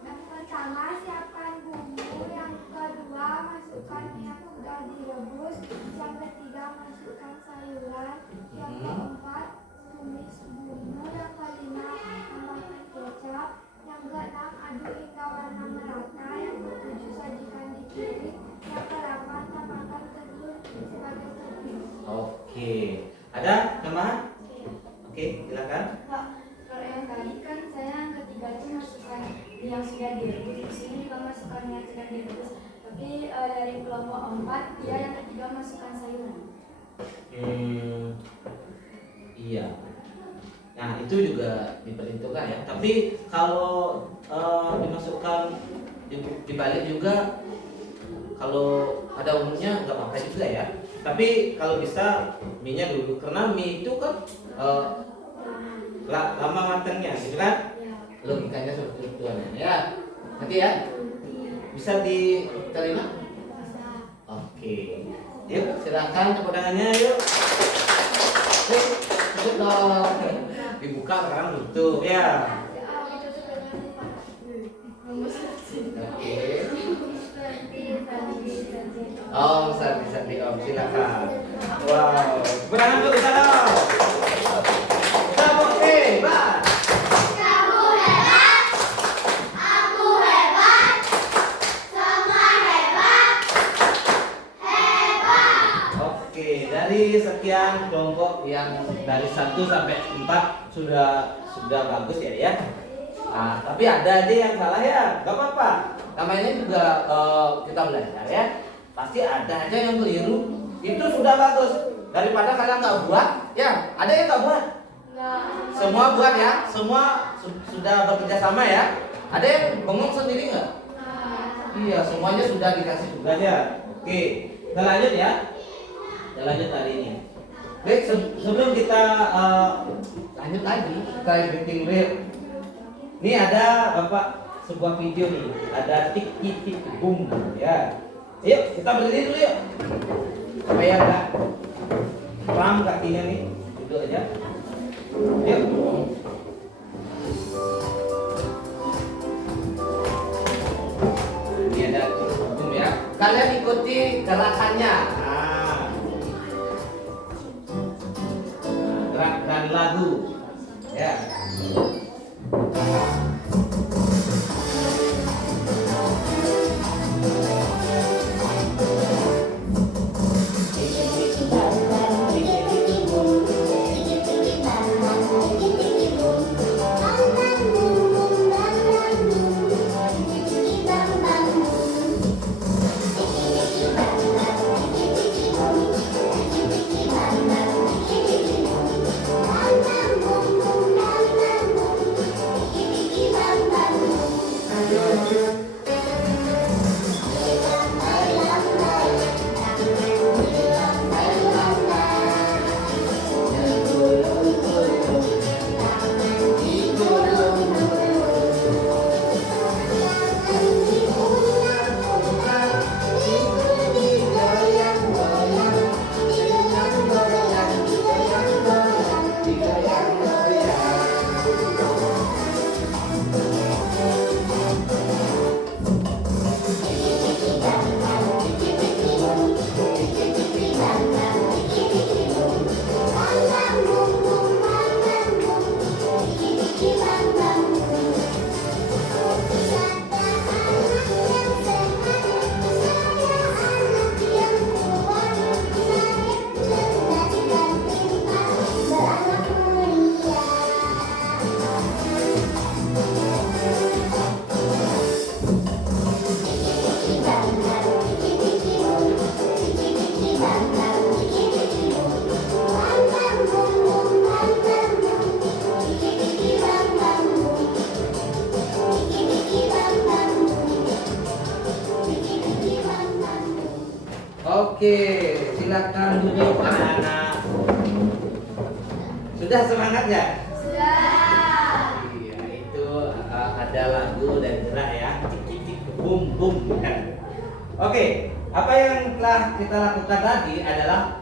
Yang pertama, siapkan bumbu. Yang kedua, masukkan yang sudah direbus. Yang ketiga, masukkan sayuran. Yang keempat, tumis bumbu. Yang kelima, tambahkan kecap. Yang keenam, aduk hingga warna merata. Yang ketujuh, sajikan di piring. Yang ke-8, tambahkan telur sebagai topping. Oke. Ada tambahan? Oke, silakan. Pak, kalau yang tadi kan saya yang ketiga itu masukkan yang sudah direbus, di sini juga masukkan yang sudah direbus. Tapi dari kelompok 4 dia yang ketiga masukkan sayuran. Iya. Nah, itu juga diperhitungkan ya. Tapi kalau dimasukkan dibalik juga, kalau pada umumnya nggak apa-apa juga ya. Tapi kalau bisa mie-nya dulu, karena mie itu kan lama matangnya, gitu kan? Ya. Logikanya seperti itu ya. Nanti ya, bisa diterima? Bisa. Oke. Yuk, silakan tepuk tangannya yuk. Yuk, tutup dong. Dibuka sekarang tutup ya. Oke. Om Santi Om, silakan. Wow, tepuk tangan dulu bisa dong. Oke, Mbak. Oke, dari sekian kelompok yang dari 1 sampai 4 sudah bagus ya. Nah, tapi ada aja yang salah ya, gak apa-apa. Namanya juga kita belajar ya. Pasti ada aja yang keliru. Itu sudah bagus. Daripada kalian nggak buat, ya ada yang nggak buat. Semua buat ya, semua sudah bekerja sama ya. Ada yang bengong sendiri nggak? Iya, semuanya sudah dikasih tugas ya. Oke, kita lanjut ya. Kita lanjut hari ini. Baik, sebelum kita lanjut lagi, kita editing real. Ini ada Bapak sebuah video nih, ada tik tik tik boom ya. Yuk kita berdiri dulu yuk, supaya enggak kram kakinya nih, duduk aja. Yuk. Ini ada tik boom ya. Kalian ikuti gerakannya. Gerakan lagu ya. Bang, Oke, silakan duduk anak-anak. Sudah semangat ya? Sudah. Iya, itu ada lagu dan gerak ya. Cik cik cik bum bum kan. Oke, apa yang telah kita lakukan tadi adalah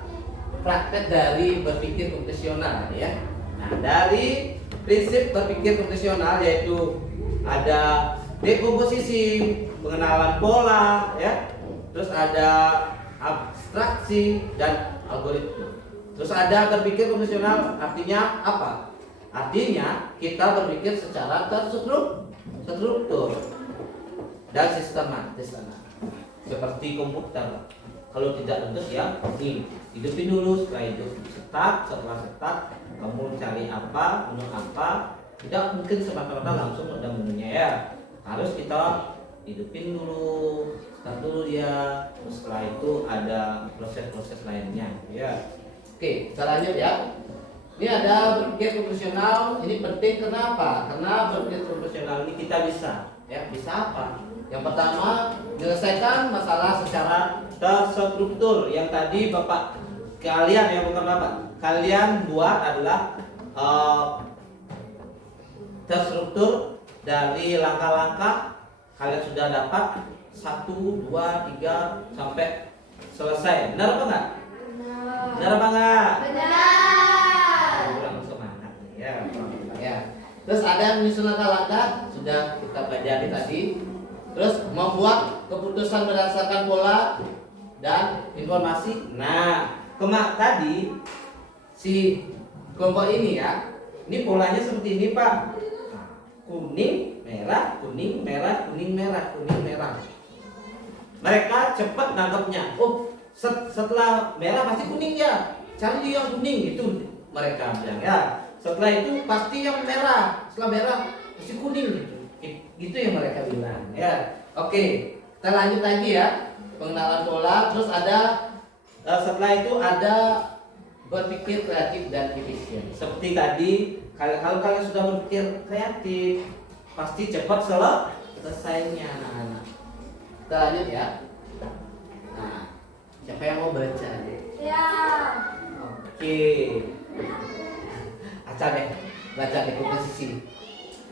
praktek dari berpikir komputasional ya. Nah, dari prinsip berpikir komputasional yaitu ada dekomposisi, pengenalan pola ya. Terus ada abstraksi dan algoritma. Terus ada berpikir komputasional, artinya apa? Artinya kita berpikir secara terstruktur dan sistematis, seperti komputer. Kalau tidak lulus ya, nih hidupin dulu, setelah itu setelah start kamu cari apa, menu apa. Tidak mungkin semata-mata langsung ada menunya ya. Harus kita hidupin dulu, start dulu dia. Terus setelah itu ada proses-proses lainnya ya. Oke, kita lanjut ya. Ini ada berpikir komputasional. Ini penting kenapa? Karena berpikir komputasional ini kita bisa ya, bisa apa? Yang pertama, menyelesaikan masalah secara terstruktur. Yang tadi Bapak kalian yang bukan Bapak, kalian buat adalah terstruktur dari langkah-langkah. Kalian sudah dapat 1, 2, 3 sampai selesai. Benar apa enggak? Benar apa enggak? Benar. Kurang semangat ya. Ya. Terus ada menyusun langkah-langkah, sudah kita pelajari tadi. Terus membuat keputusan berdasarkan pola dan informasi. Nah, tadi si kelompok ini ya, ini polanya seperti ini Pak. Nah, kuning, merah, kuning, merah, kuning, merah, kuning, merah. Mereka cepat nangkepnya. Oh, setelah merah pasti kuning ya. Cari yang kuning itu mereka bilang ya. Setelah itu pasti yang merah. Setelah merah pasti kuning gitu. Gitu yang mereka bilang ya. Oke, kita lanjut lagi ya. Pengenalan pola. Terus ada setelah itu ada berpikir kreatif dan efisien. Seperti tadi, kalau kalian sudah berpikir kreatif, pasti cepat selesainya anak-anak. Kita lanjut ya. Nah, siapa yang mau baca deh? Ya. Oke. Baca deh, baca deh komposisi.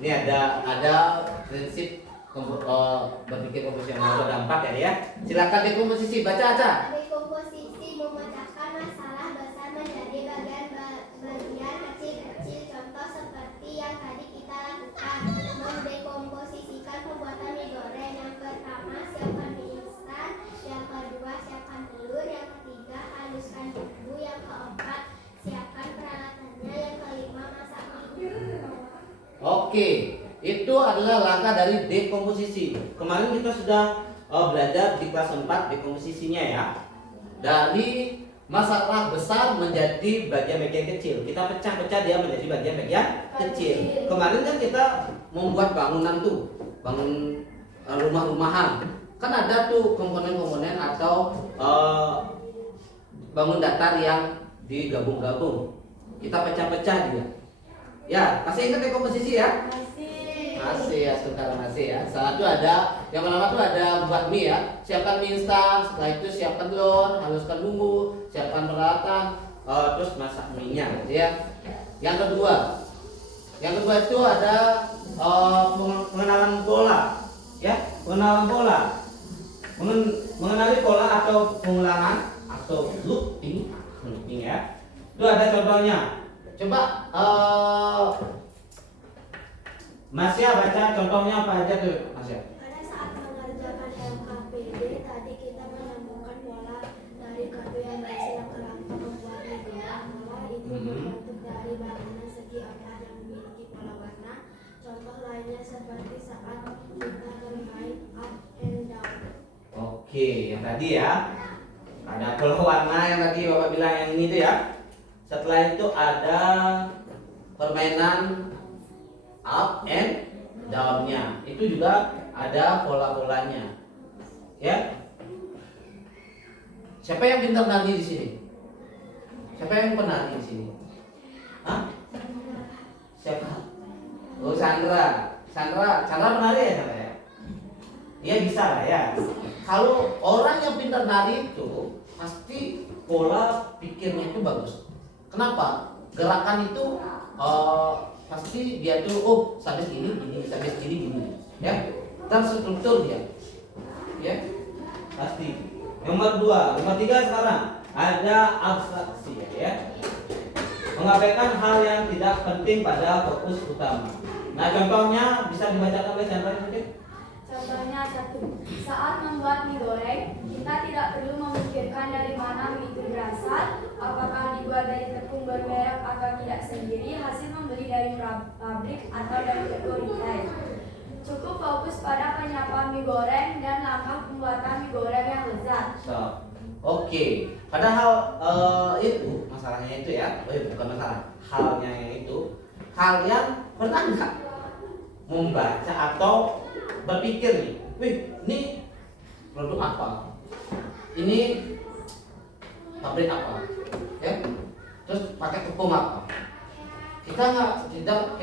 Ini ada prinsip berpikir komputasional ada 4 ya. Silakan dekomposisi, baca aja. Dekomposisi memecahkan masalah besar menjadi bagian kecil-kecil. Contoh seperti yang tadi kita lakukan. Mendekomposisikan pembuatan mie goreng. Yang pertama, siapkan mie instan. Yang kedua, siapkan telur. Yang ketiga, haluskan bumbu. Yang keempat, siapkan peralatannya. Yang kelima, masak mie. Oke, itu adalah langkah dari dekomposisi. Kemarin kita sudah belajar di kelas 4 dekomposisinya ya. Dari masalah besar menjadi bagian-bagian kecil. Kita pecah-pecah dia menjadi bagian-bagian kecil. Kemarin kan kita membuat bangunan tuh, bangun rumah-rumahan. Kan ada tuh komponen-komponen atau bangun datar yang digabung-gabung. Kita pecah-pecah dia. Ya, masih ingat dekomposisi ya? Masih ya, sekarang masih ya. Salah itu ada, yang pertama tuh ada buat mie ya. Siapkan mie instan, setelah itu siapkan telur, haluskan bumbu, siapkan peralatan, terus masak mie-nya ya. Yang kedua itu ada pengenalan pola ya, pengenalan pola. Mengenali pola atau pengulangan atau looping ya. Itu ada contohnya. Coba Mas ya baca contohnya apa aja tuh Mas ya? Pada saat mengerjakan LKPD tadi kita menemukan pola dari kartu yang berhasil kerangka membuat diagram. Pola itu terbentuk dari bangunan segi empat yang memiliki pola warna. Contoh lainnya seperti saat kita bermain up and down. Oke, yang tadi ya. Ada pola warna yang tadi Bapak bilang yang ini tuh ya. Setelah itu ada permainan up and down-nya. Itu juga ada pola-polanya. Ya. Siapa yang pintar nari di sini? Siapa yang penari di sini? Hah? Siapa? Oh, Sandra penari ya Sandra ya? Dia bisa lah ya. Kalau orang yang pintar nari itu pasti pola pikirnya itu bagus. Kenapa? Gerakan itu pasti dia tuh sampai gini, sampai gini, ya. Terstruktur dia, ya. Pasti. Nomor 3 sekarang ada abstraksi, ya. Mengabaikan hal yang tidak penting pada fokus utama. Nah, contohnya bisa dibacakan oleh Chandra mungkin. Contohnya 1. Saat membuat mie goreng, kita tidak perlu memikirkan dari mana mie itu berasal, apakah dibuat dari tepung bermerek atau tidak sendiri, hasil membeli dari pabrik atau dari toko retail. Cukup fokus pada penyiapan mie goreng dan langkah pembuatan mie goreng yang lezat. Oke. Padahal itu masalahnya itu ya, bukan masalah. Halnya itu, kalian pernah nggak membaca atau berpikir nih, ini produk apa? Ini pabrik apa? Ya, terus pakai tepung apa? Kita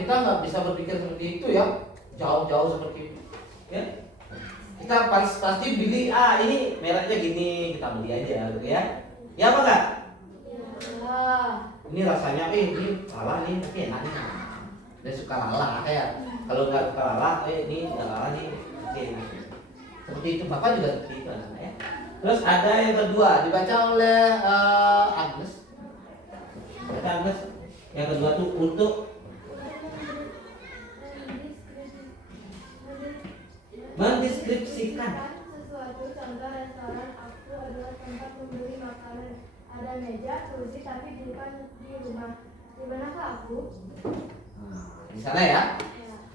nggak bisa berpikir seperti itu ya, jauh-jauh seperti itu. Ya, kita pasti pilih ini mereknya gini, kita beli aja, gitu ya. Ya apa enggak? Ya. Ini rasanya, ini lala nih, tapi enak nih. Dia suka lala kayak. Kalau nggak suka lala, ini nggak lala nih, oke. Seperti itu, Bapak juga seperti itu anak ya. Terus ada yang kedua dibaca oleh Agnes. Baca Agnes. Yang kedua tuh untuk mendeskripsikan. Sesuatu contoh restoran aku adalah tempat membeli makanan. Ada meja, kursi, tapi bukan di rumah. Di manakah aku? Nah, di sana ya.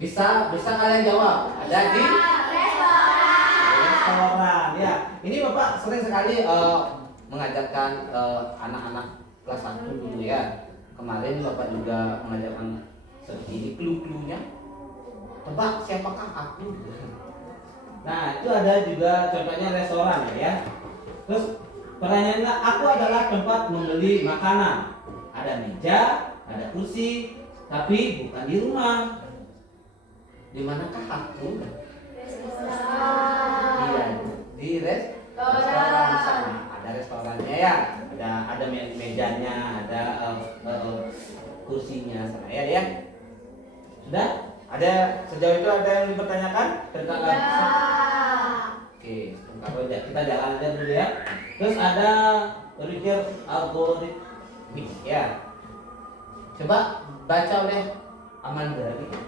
Bisa kalian jawab. Ada di restoran. Ya, ini Bapak sering sekali mengajarkan anak-anak kelas 1 dulu ya. Kemarin Bapak juga mengajarkan seperti ini clue-cluenya. Tebak siapakah aku? Nah, itu ada juga contohnya restoran ya. Terus pertanyaannya, aku adalah tempat membeli makanan. Ada meja, ada kursi, tapi bukan di rumah. Di manakah aku? Iya, di restoran sana. Ada restorannya ya. Ada mejanya, ada kursinya sana ya. Sudah? Ada sejauh itu ada yang dipertanyakan tentang Oke, sebentar aja. Kita jalan aja dulu ya. Terus ada berpikir algoritmik ya. Coba baca oleh Amanda gitu.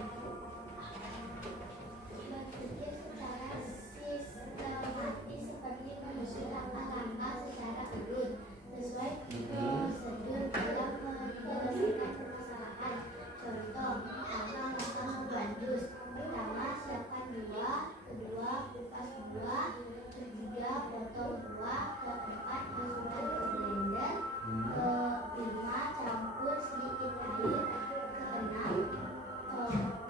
Berpikir secara sistematis seperti menyusun langkah-langkah secara urut sesuai prosedur dalam menyelesaikan permasalahan. Contoh, langkah-langkah membantu. Pertama, siapkan buah. Kedua, kupas buah. Ketiga, potong buah. Keempat, masukkan ke blender. Kelima, campur sedikit air. Keenam,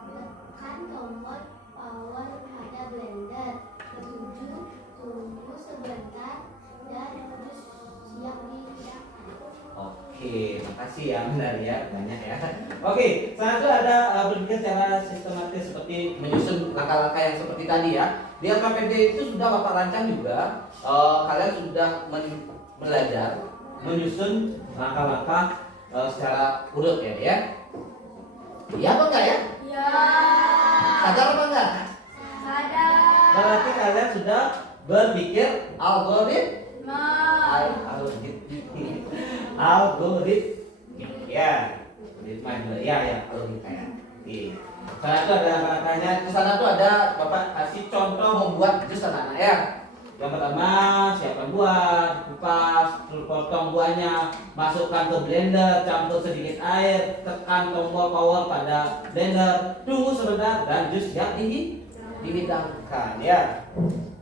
tekan tombol power pada blender. Ketujuh, tunggu sebentar dan jus siap dihidangkan. Oke, makasih ya benar ya, banyak ya. Oke, selanjutnya ada berpikir secara sistematis seperti menyusun langkah-langkah yang seperti tadi ya. Di LKPD itu sudah Bapak rancang juga. Kalian sudah belajar menyusun langkah-langkah secara urut ya. Iya apa enggak ya? Ya. Sadar apa enggak? Sadar. Berarti kalian sudah berpikir algoritma ya, algoritma ya. Sana itu ada langkahnya. Di sana tuh ada Bapak kasih contoh membuat jus anak-anak ya. Yang pertama, siapkan buah, kupas, terus potong buahnya, masukkan ke blender, campur sedikit air, tekan tombol power pada blender, tunggu sebentar dan jus siap dihidangkan ya.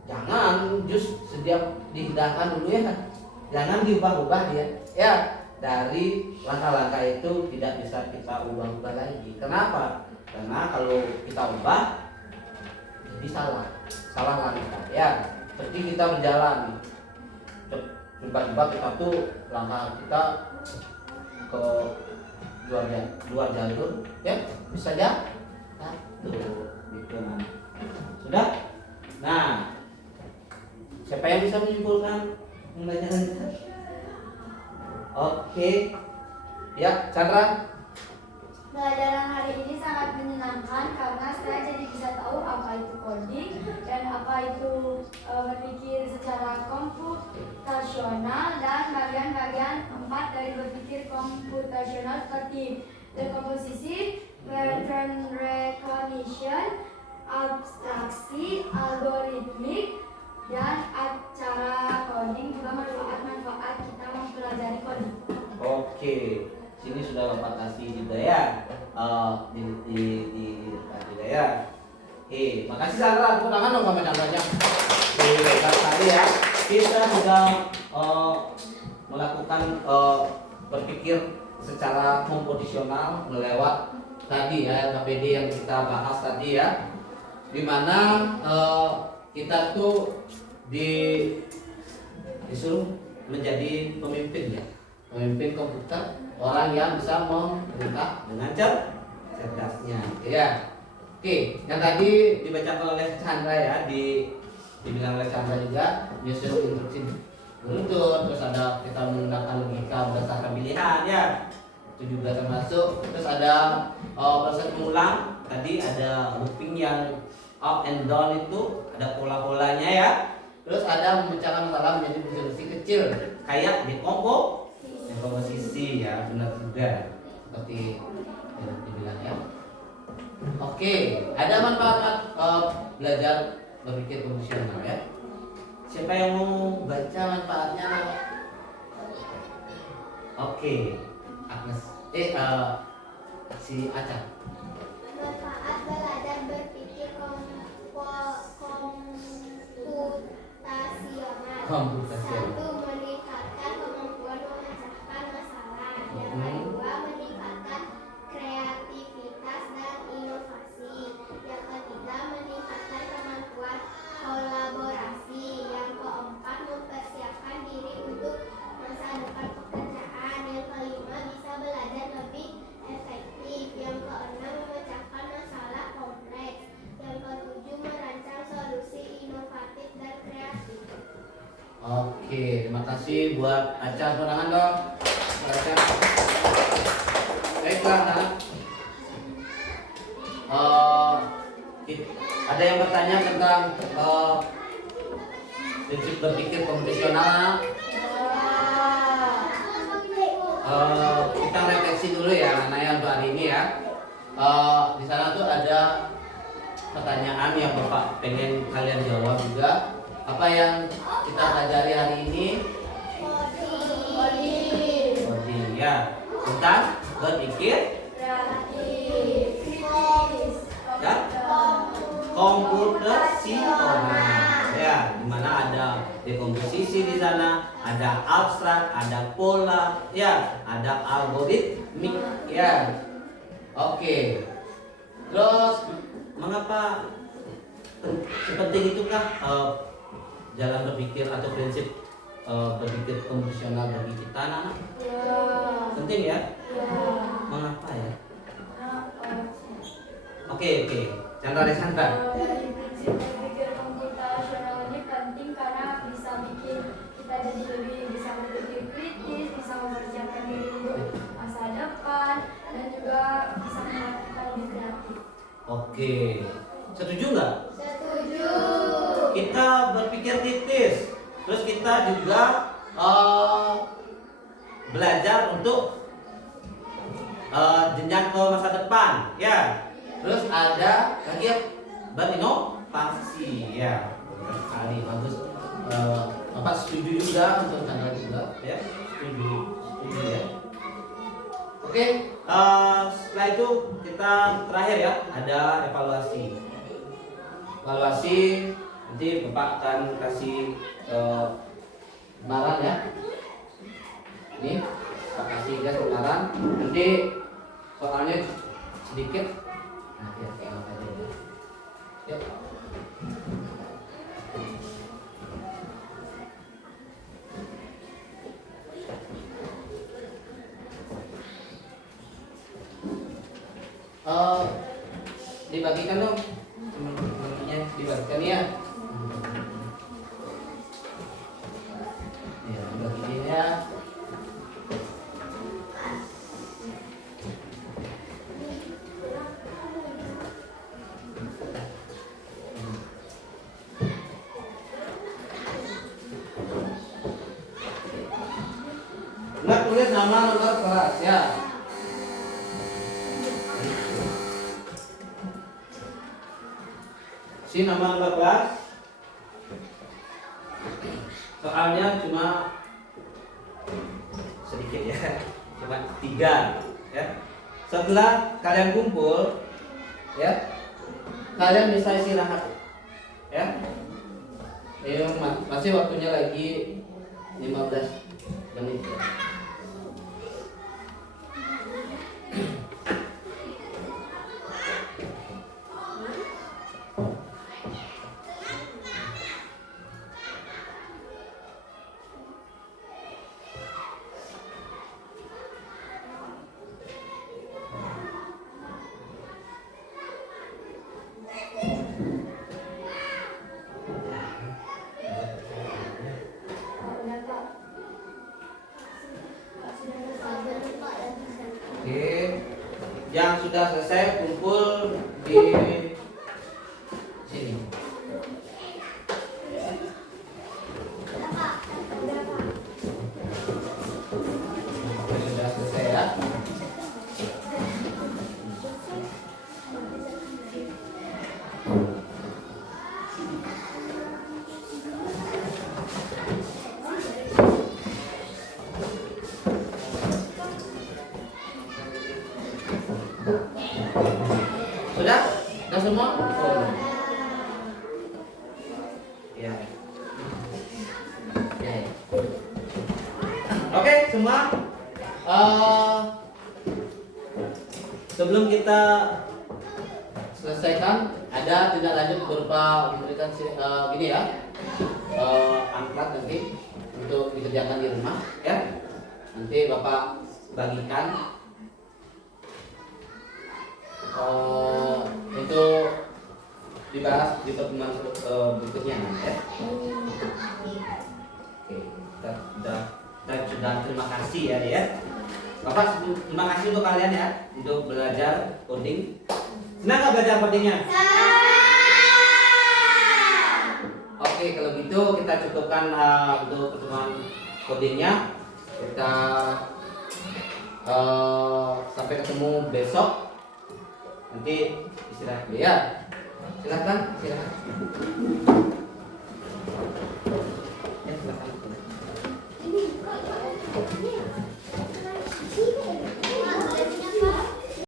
Jangan jus setiap dihidangkan dulu ya. Jangan diubah-ubah dia. Ya, dari langkah-langkah itu tidak bisa kita ubah-ubah lagi. Kenapa? Karena kalau kita ubah jadi salah langkah ya. Seperti kita berjalan, tiba-tiba kita tuh langkah kita ke luar jalur, ya bisa aja. Gitu. Sudah? Nah, siapa yang bisa menyimpulkan pembelajaran kita? Oke. Ya, Chandra. Pelajaran hari ini sangat menyenangkan karena saya jadi bisa tahu apa itu coding dan apa itu berpikir secara komputasional dan bagian-bagian 4 dari berpikir komputasional seperti dekomposisi, pattern recognition, abstraksi, algoritmik, dan cara coding juga manfaat-manfaat kita mempelajari coding. Oke. Sini sudah Bapak kasih juga ya. Di juga ya. Oke, makasih Sandra. Tepuk tangan dong sama Chandranya. Oke, baik sekali ya. Kita sudah melakukan berpikir secara komputasional melewat tadi ya KPD yang kita bahas tadi ya. Dimana kita tuh disuruh menjadi pemimpin ya. Pemimpin komputer, orang yang bisa memerintah dengan cerdasnya. Ya. Oke, yang tadi dibacakan oleh Chandra ya, dibilang oleh Chandra juga menyusun instruksi beruntun, terus ada kita menggunakan logika berdasarkan pilihan ya. Itu juga termasuk. Terus ada proses mengulang. Tadi ada looping yang up and down itu ada pola-polanya ya. Terus ada memecahkan masalah menjadi solusi kecil kayak dekomposisi ya, benar juga seperti yang dibilang ya. Oke, ada manfaat belajar berpikir komputasional ya. Siapa yang mau baca manfaatnya? Oke, Agnes. Si Aca. Manfaat belajar berpikir komputasional. Satu, meningkatkan kemampuan memecahkan masalah. Yang kedua, meningkatkan kreativitas dan inovasi. Yang ketiga, meningkatkan kemampuan kolaborasi. Yang keempat, mempersiapkan diri untuk masa depan pekerjaan. Yang kelima, bisa belajar lebih efektif. Yang keenam, memecahkan masalah kompleks. Yang ketujuh, merancang solusi inovatif dan kreatif. Oke, terima kasih buat Aca. Tangan dong. Aca. Baiklah, anak. Ada yang bertanya tentang prinsip berpikir komputasional? Kita refleksi dulu ya, anak-anak yang untuk hari ini ya. Di sana tuh ada pertanyaan yang Bapak pengen kalian jawab juga. Apa yang kita pelajari hari ini? Coding ya, tentang berpikir ya, komputasional ya, dimana ada dekomposisi di sana, ada abstrak, ada pola ya, ada algoritmik ya. Oke, terus mengapa sepenting itukah jalan berpikir atau prinsip berpikir komputasional bagi kita anak-anak? Penting ya? Mengapa ya? Oke. Chandra. Dari prinsip berpikir komputasional ini penting karena bisa bikin kita jadi lebih bisa berpikir kritis, bisa mempersiapkan diri untuk masa depan, dan juga bisa melakukan lebih kreatif. Oke, setuju nggak? Setuju. Kita berpikir kritis, terus kita juga belajar untuk jenjang ke masa depan, ya. Terus ada lagi ya, berinovasi, ya. Benar sekali, bagus. Bapak setuju juga untuk Chandra juga, ya. Setuju ya. Oke, setelah itu kita terakhir ya, ada evaluasi. Evaluasi nanti Bapak akan kasih lembaran ya. Ini Bapak kasih guys lembaran. Nanti soalnya sedikit. Nanti ya tengok aja ya. Yuk. Dibagikan dong, teman-temannya dibagikan ya. Ya, dibagikan ya. nomor kelas ya. Si nama nomor kelas. Soalnya cuma sedikit ya, cuma 3 ya. Setelah kalian kumpul ya, kalian bisa istirahat ya. Ini masih waktunya lagi 15 menit ya. Udah Pak. Sudah selesai. Oke, yang sudah selesai kumpul di sini. Udah Pak. Sudah selesai ya. Sudah? Sudah semua? Oh. Ya. Ya. Oke, semua. Sebelum kita selesaikan, ada tindak lanjut berupa memberikan gini ya, angkat nanti untuk dikerjakan di rumah ya. Nanti Bapak bagikan untuk dibahas di pertemuan berikutnya ya. Oke, kita sudah terima kasih ya dia. Bapak terima kasih untuk kalian ya untuk belajar coding. Senang nggak belajar codingnya? Oke, kalau gitu kita cukupkan untuk pertemuan codingnya. Kita sampai ketemu besok. Nanti istirahat dulu ya. Silakan.